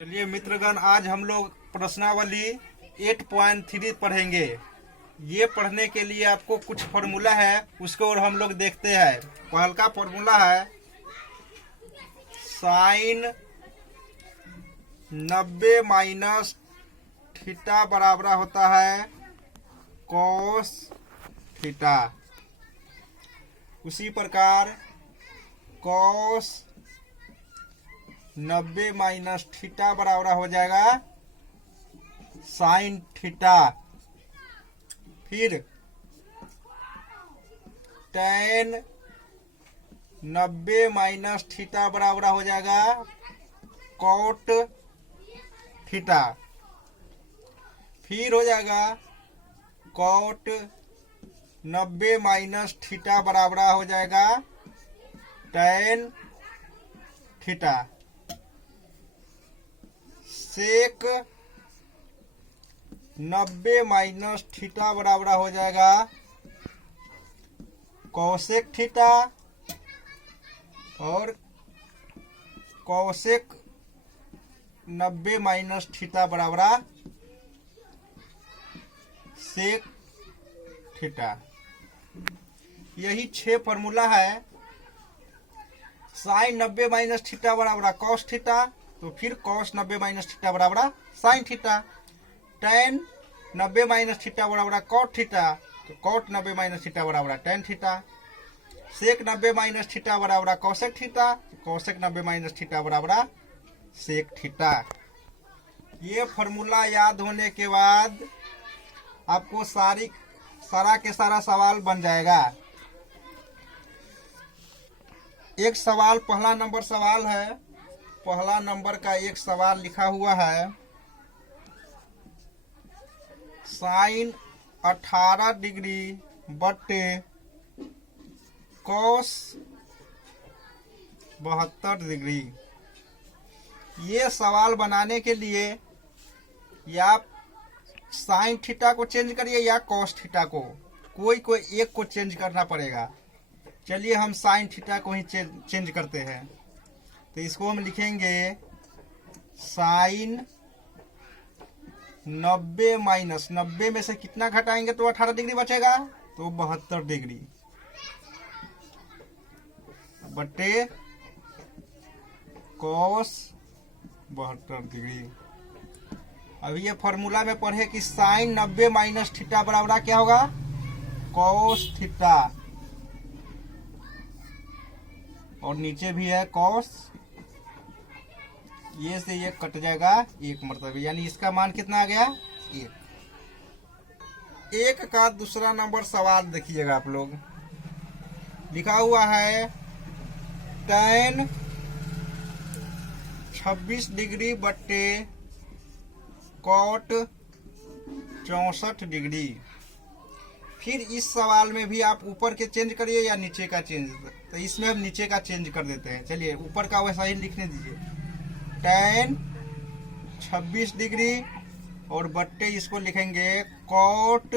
चलिए मित्रगण, आज हम लोग प्रश्नावली 8.3 पढ़ेंगे। ये पढ़ने के लिए आपको कुछ फॉर्मूला है, उसको और हम लोग देखते हैं। पहल का फॉर्मूला है साइन 90 माइनस थीटा बराबर होता है कॉस थीटा। उसी प्रकार कॉस 90 माइनस थीटा बराबर हो जाएगा साइन थीटा। फिर टेन 90 माइनस थीटा बराबर हो जाएगा कॉट थीटा। फिर हो जाएगा कॉट 90 माइनस थीटा बराबर हो जाएगा टेन थीटा। सेक 90 माइनस थीटा बराबर हो जाएगा कौसेक थीटा, और कौसेक 90 माइनस थीटा बराबर सेक थीटा। यही 6 फॉर्मूला है। साइन 90 माइनस थीटा बराबर कॉस थीटा, तो फिर कॉस 90 माइनस थीटा बराबर sine theta. Ten 90 minus theta बराबर कॉट थीटा, तो कॉट 90 माइनस थीटा बराबर टेन थीटा। सेक 90 माइनस थीटा बराबर cosec theta, cosec 90 minus theta बराबर सेक थीटा। ये फॉर्मूला याद होने के बाद आपको सारा के सारा सवाल बन जाएगा। एक सवाल, पहला नंबर सवाल है। पहला नंबर का एक सवाल लिखा हुआ है साइन 18 डिग्री बट्टे कॉस 72 डिग्री। ये सवाल बनाने के लिए या साइन थीटा को चेंज करिए या कॉस थीटा को, कोई एक को चेंज करना पड़ेगा। चलिए हम साइन थीटा को ही चेंज करते हैं। तो इसको हम लिखेंगे साइन 90 माइनस 90 में से कितना घटाएंगे तो 18 डिग्री बचेगा, तो 72 डिग्री बटे कॉस 72 डिग्री। अभी ये फॉर्मूला में पढ़े कि साइन 90 माइनस थीटा बराबर क्या होगा कॉस थीटा, और नीचे भी है कॉस। ये से ये कट जाएगा एक मरतबे, यानी इसका मान कितना आ गया एक का दूसरा नंबर सवाल देखिएगा आप लोग। लिखा हुआ है टेन 26 डिग्री बट्टे कॉट 64 डिग्री। फिर इस सवाल में भी आप ऊपर के चेंज करिए या नीचे का चेंज, तो इसमें हम नीचे का चेंज कर देते हैं। चलिए ऊपर का वैसा ही लिखने दीजिए, टेन 26 डिग्री और बट्टे इसको लिखेंगे कॉट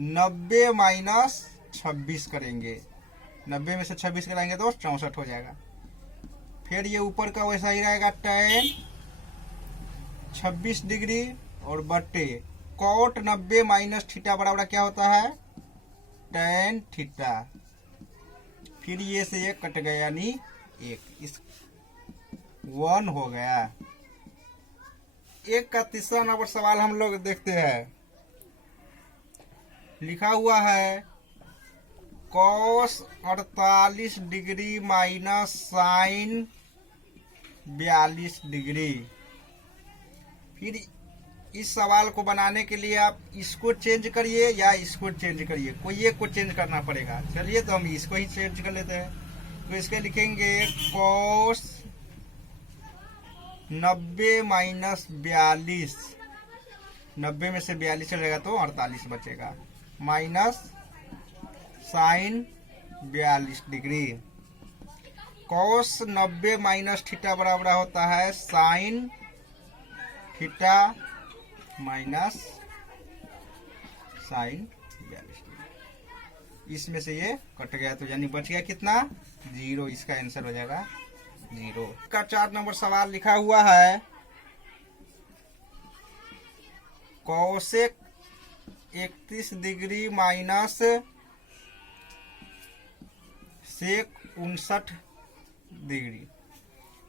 90 माइनस 26 करेंगे। 90 में से 26 कराएंगे तो 64 हो जाएगा। फिर ये ऊपर का वैसा ही रहेगा, टेन 26 डिग्री और बट्टे कॉट 90 माइनस थीटा बराबर क्या होता है टेन थीटा। फिर ये से ये कट गया, यानी एक, इस 1 हो गया। एक का तीसरा नंबर सवाल हम लोग देखते हैं। लिखा हुआ है cos 48 degree minus sine 42 degree. फिर इस सवाल को बनाने के लिए आप इसको चेंज करिए या इसको चेंज करिए, कोई एक को चेंज करना पड़ेगा। चलिए तो हम इसको ही चेंज कर लेते हैं। तो इसके लिखेंगे कॉस 90 माइनस 42, 90 में से 42 चलेगा तो 48 बचेगा, minus sine 42 degree. Cos 90 minus theta बराबर होता है sine theta minus sine 42 degree. इसमें से ये कट गया, तो यानी बच गया कितना 0। इसका आंसर हो जाएगा 0 का 4 नंबर सवाल लिखा हुआ है cosec 31 degree minus sec 59 degree.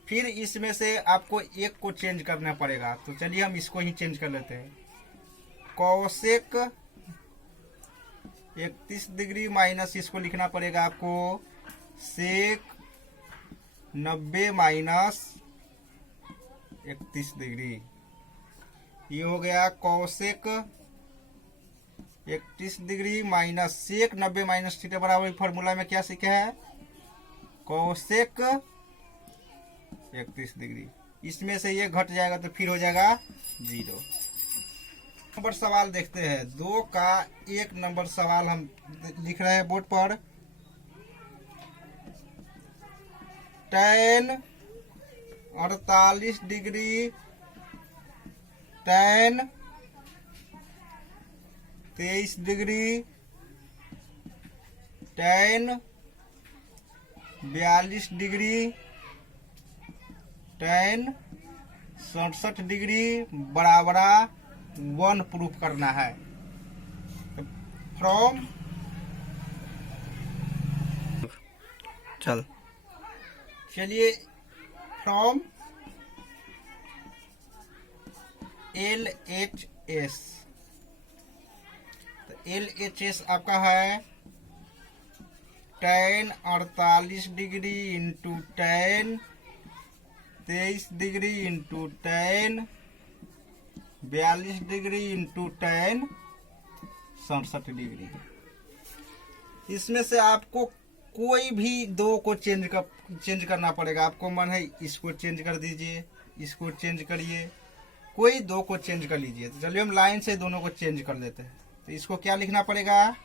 फिर इसमें से आपको एक को चेंज करना पड़ेगा, तो चलिए हम इसको ही चेंज कर लेते हैं। कोसेक 31 डिग्री माइनस इसको लिखना पड़ेगा आपको सेक 90 माइनस 31 डिग्री। ये हो गया cosec 31 degree minus sec 90 minus theta बराबर फॉर्मूला में क्या सीखे है कोसेक 31 डिग्री। इसमें से ये घट जाएगा तो फिर हो जाएगा 0। नंबर सवाल देखते हैं। 2 का 1 नंबर सवाल हम लिख रहे हैं बोर्ड पर। tan 48 degree tan 23 degree tan 42 degree tan 67 degree बराबरा 1 प्रूफ करना है। फ्रॉम चलिए फ्रॉम LHS। तो LHS आपका है tan 48 degree into tan 23 degree into tan 42 degree into tan 67 degree. इसमें से आपको कोई भी 2 को चेंज करना पड़ेगा। आपको मन है इसको चेंज कर दीजिए, इसको चेंज करिए, कोई 2 को चेंज कर लीजिए। तो चलिए हम लाइन से दोनों को चेंज कर लेते हैं। तो इसको क्या लिखना पड़ेगा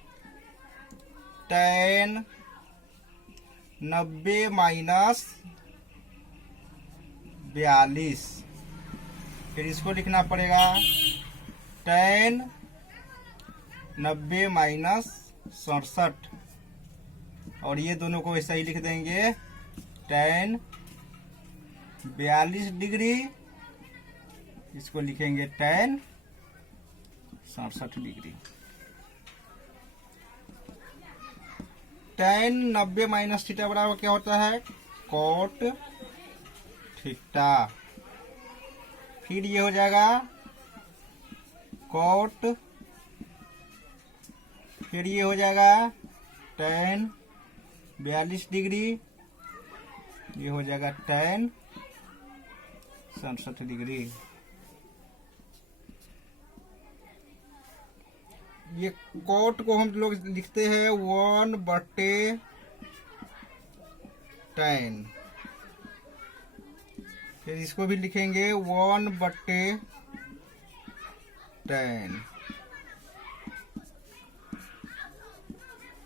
tan 90 माइनस 42। फिर इसको लिखना पड़ेगा tan 90 माइनस 67। और ये दोनों को ऐसा ही लिख देंगे tan 42 डिग्री, इसको लिखेंगे tan 67 degree. tan 90 minus theta बराबर क्या होता है cot थीटा। फिर ये हो जाएगा cot, फिर ये हो जाएगा tan 42 डिग्री, ये हो जाएगा tan 67 डिग्री। ये कोट को हम लोग लिखते हैं 1/tan। फिर इसको भी लिखेंगे 1/tan।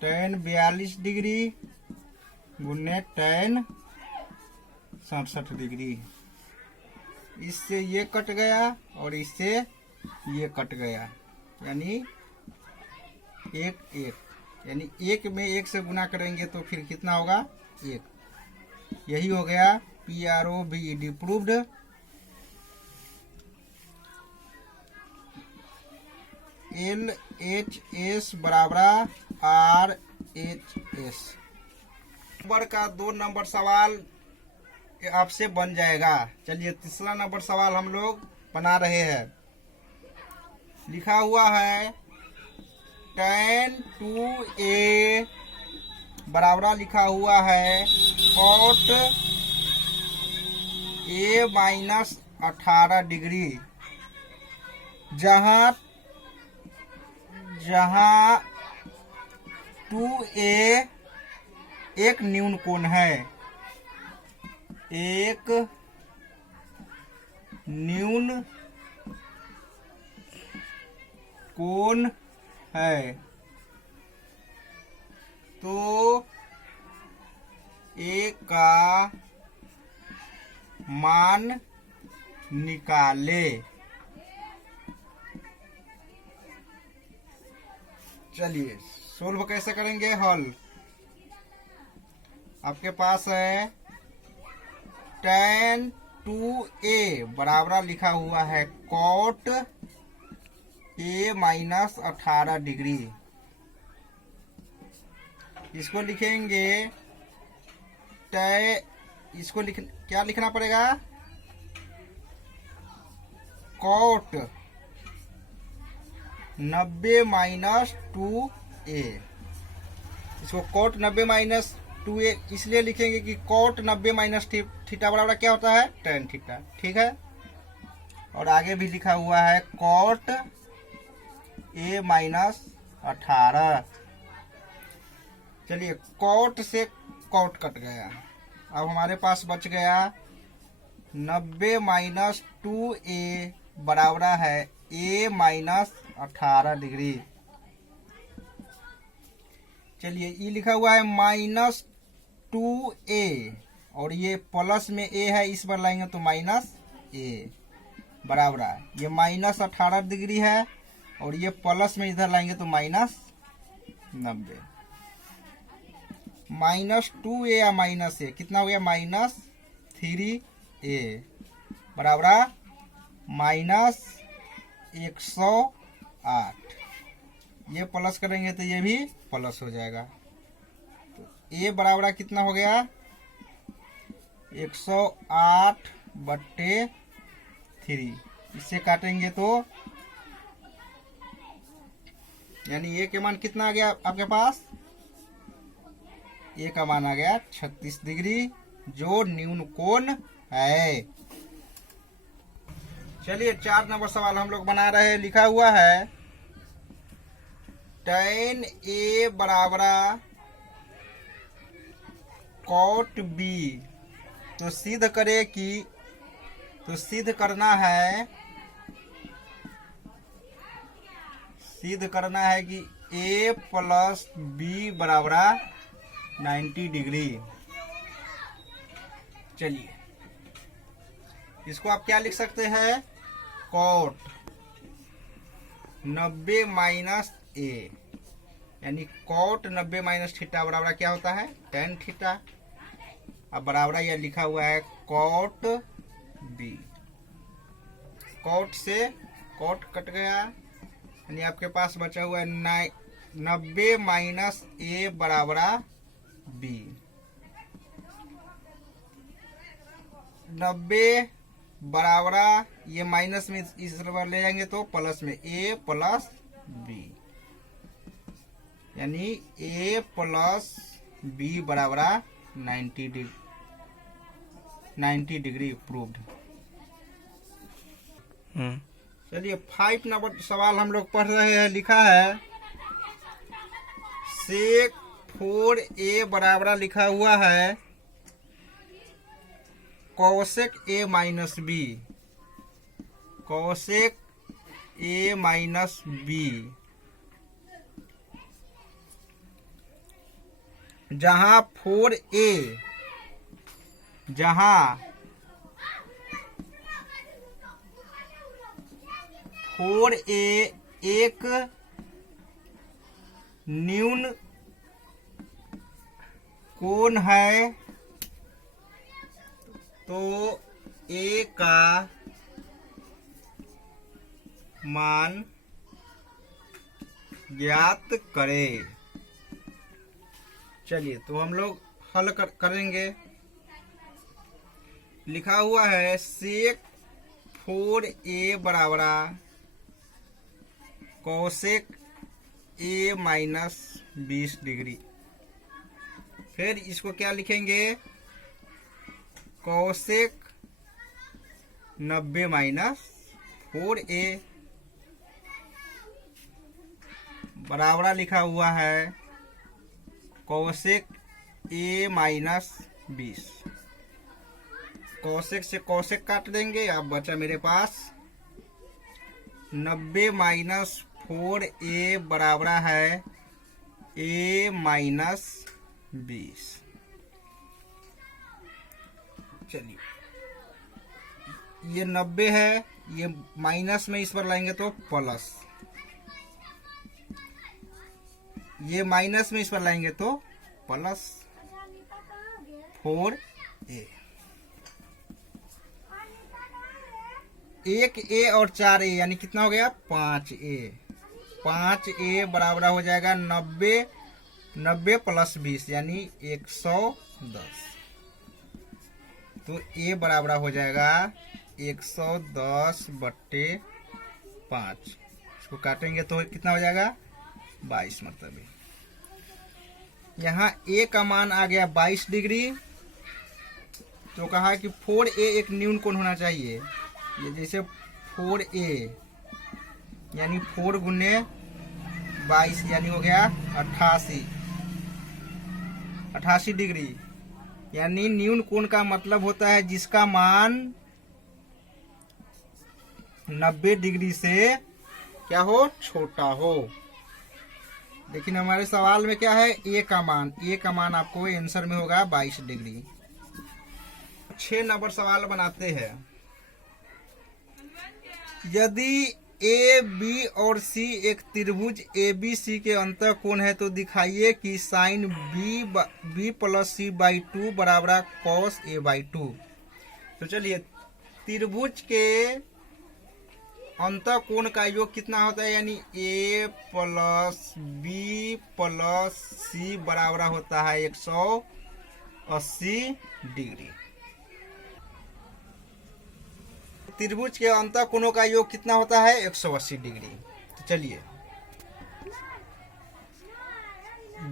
tan 42 डिग्री गुने tan 67 डिग्री। इससे ये कट गया और इससे ये कट गया, यानी 1 1, यानी 1 में 1 से गुना करेंगे तो फिर कितना होगा 1। यही हो गया PROVED प्रूव्ड। LHS बराबर RHS। नंबर का 2 नंबर सवाल आपसे बन जाएगा। चलिए तीसरा नंबर सवाल हम लोग बना रहे हैं। लिखा हुआ है tan 2A बराबर लिखा हुआ है cot A माइनस 18 डिग्री, जहां 2A एक न्यून कोण है, एक न्यून कोण है। तो A का मान निकाले। चलिए सोल्व कैसे करेंगे हल। आपके पास है tan 2a बराबर लिखा हुआ है cot a माइनस 18 डिग्री। इसको लिखेंगे इसको क्या लिखना पड़ेगा, cot 90 माइनस 2a। इसको cot 90 माइनस 2a इसलिए लिखेंगे कि cot 90 माइनस थीटा बराबर क्या होता है, tan थीटा। ठीक है, और आगे भी लिखा हुआ है cot a माइनस 18। चलिए cot से cot कट गया, अब हमारे पास बच गया 90 माइनस 2a बराबर है a माइनस 18 डिग्री। चलिए ये लिखा हुआ है माइनस 2a और ये प्लस में a है, इस बार लाएंगे तो माइनस a बराबर है, ये माइनस 18 डिग्री है और ये प्लस में इधर लाएंगे तो माइनस 90। माइनस 2a या माइनस a कितना हो गया, माइनस 3a बराबर माइनस 108। ये प्लस करेंगे तो ये भी प्लस हो जाएगा, तो a बराबर कितना हो गया, 108/3। इससे काटेंगे तो यानी a के मान कितना आ गया आपके पास, a का मान आ गया 36 डिग्री जो न्यून कोण है। चलिए 4 नंबर सवाल हम लोग बना रहे हैं। लिखा हुआ है tan a बराबर cot b। तो सिद्ध करे कि, तो सिद्ध करना है कि a प्लस b बराबर 90 डिग्री। चलिए इसको आप क्या लिख सकते हैं, cot 90 माइनस a, यानी cot 90 माइनस थीटा बराबर क्या होता है, tan थीटा। अब बराबर यह लिखा हुआ है cot b। cot से cot कट गया, यानी आपके पास बचा हुआ है 90 माइनस a बराबर b। 90 बराबर ये माइनस में इस बार ले जाएंगे तो प्लस में a प्लस b, यानी a प्लस b बराबर 90 डिग्री प्रूव्ड। चलिए 5 नंबर सवाल हम लोग पढ़ रहे हैं। लिखा है सेक 4a बराबर लिखा हुआ है cosec a minus b। Cosec a minus b, जहां 4a एक न्यून कोण है तो a का मान ज्ञात करें। चलिए तो हम लोग हल करेंगे। लिखा हुआ है सेक 4a बराबर कोसेक a माइनस 20 डिग्री। फिर इसको क्या लिखेंगे, कोसेक 90 माइनस 4a बराबर लिखा हुआ है कोसेक a माइनस 20। कोसेक से कोसेक काट देंगे, अब बचा मेरे पास 90 माइनस 4a बराबर है a माइनस 20। चलिए ये 90 है, ये माइनस में इस पर लाएंगे तो प्लस, ये माइनस में इस पर लाएंगे तो प्लस 4a। 1a और 4a यानी कितना हो गया 5a। 5a बराबर हो जाएगा 90, 90 प्लस 20 यानी 110। तो a बराबर हो जाएगा 110/5। इसको काटेंगे तो कितना हो जाएगा 22 मतलब। यहाँ a का मान आ गया 22 डिग्री। तो कहा कि 4a एक न्यून कोण होना चाहिए। ये जैसे 4a यानी 4 गुने 22 यानी हो गया 88 डिग्री। यानी न्यून कोण का मतलब होता है जिसका मान 90 डिग्री से क्या हो छोटा हो। लेकिन हमारे सवाल में क्या है a का मान आपको आंसर में होगा 22 डिग्री। 6 नंबर सवाल बनाते हैं। यदि ए बी और सी एक त्रिभुज ए बी सी के अंतर कोण है तो दिखाइए कि sine B plus C by 2 बराबर कॉस ए बाई 2। तो चलिए त्रिभुज के अंतर कोण का योग कितना होता है यानी ए प्लस बी प्लस सी बराबर होता है 180 डिग्री। त्रिभुज के अंतर कोणों का योग कितना होता है 180 डिग्री। तो चलिए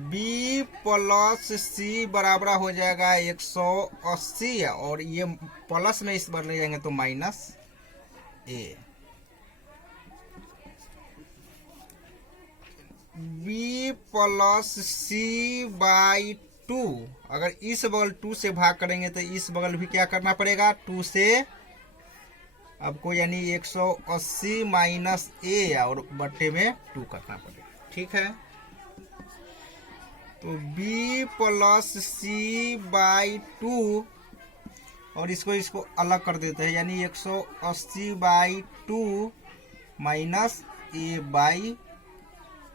b प्लस सी बराबर हो जाएगा 180 और ये प्लस में इस बार ले जाएंगे तो minus a। b plus C by 2 अगर इस बगल 2 से भाग करेंगे तो इस बगल भी क्या करना पड़ेगा 2 से आपको यानी 180 माइनस a और बट्टे में 2 करना पड़ेगा। ठीक है। तो b प्लस सी बाई 2 और इसको अलग कर देते हैं यानी 180 बाई 2 माइनस a बाई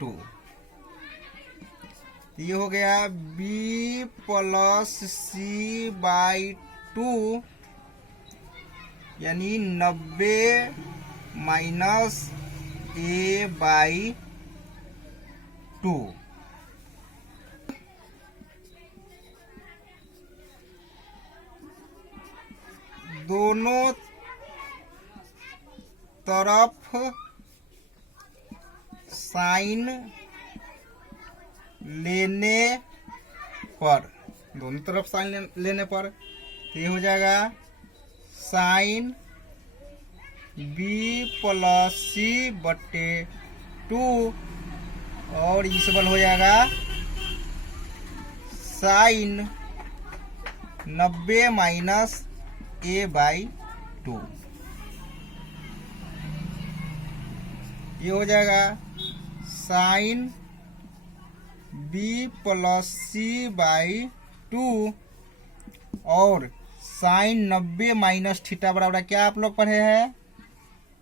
2। ये हो गया b प्लस सी बाई 2 यानी 90 माइनस a बाई 2। दोनों तरफ साइन लेने पर तो ये हो जाएगा साइन बी प्लस सी बट्टे 2 और इस बल हो जाएगा साइन 90 माइनस a बाई 2। ये हो जाएगा sine B plus C by 2 और साइन 90 माइनस थीटा बराबर क्या आप लोग पढ़े हैं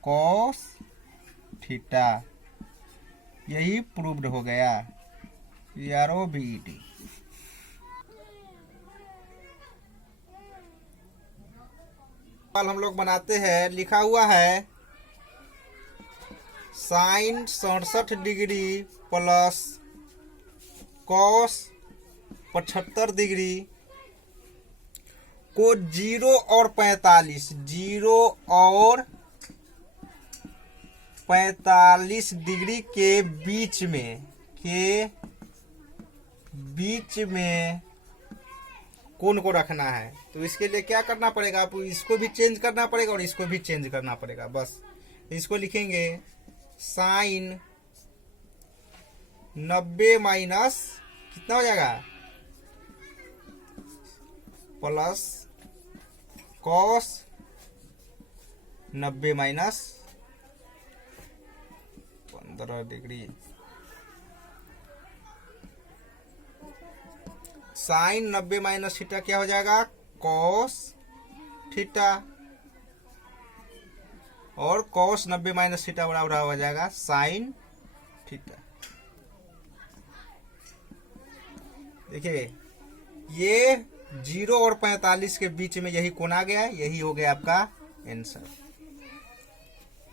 कॉस थीटा। यही प्रूव्ड हो गया ROVET। हम लोग बनाते हैं। लिखा हुआ है sine 67 degree plus cos 75 degree को 0 और 45 डिग्री के बीच में कोण को रखना है। तो इसके लिए क्या करना पड़ेगा आपको इसको भी चेंज करना पड़ेगा और इसको भी चेंज करना पड़ेगा। बस इसको लिखेंगे साइन 90 माइनस कितना हो जाएगा plus cos 90 minus 15 degree sine 90 minus theta क्या हो जाएगा कॉस थीटा और कॉस 90 माइनस थीटा बराबर हो जाएगा साइन थीटा। देखिए ये 0 और 45 के बीच में यही कोण आ गया, यही हो गया आपका आंसर।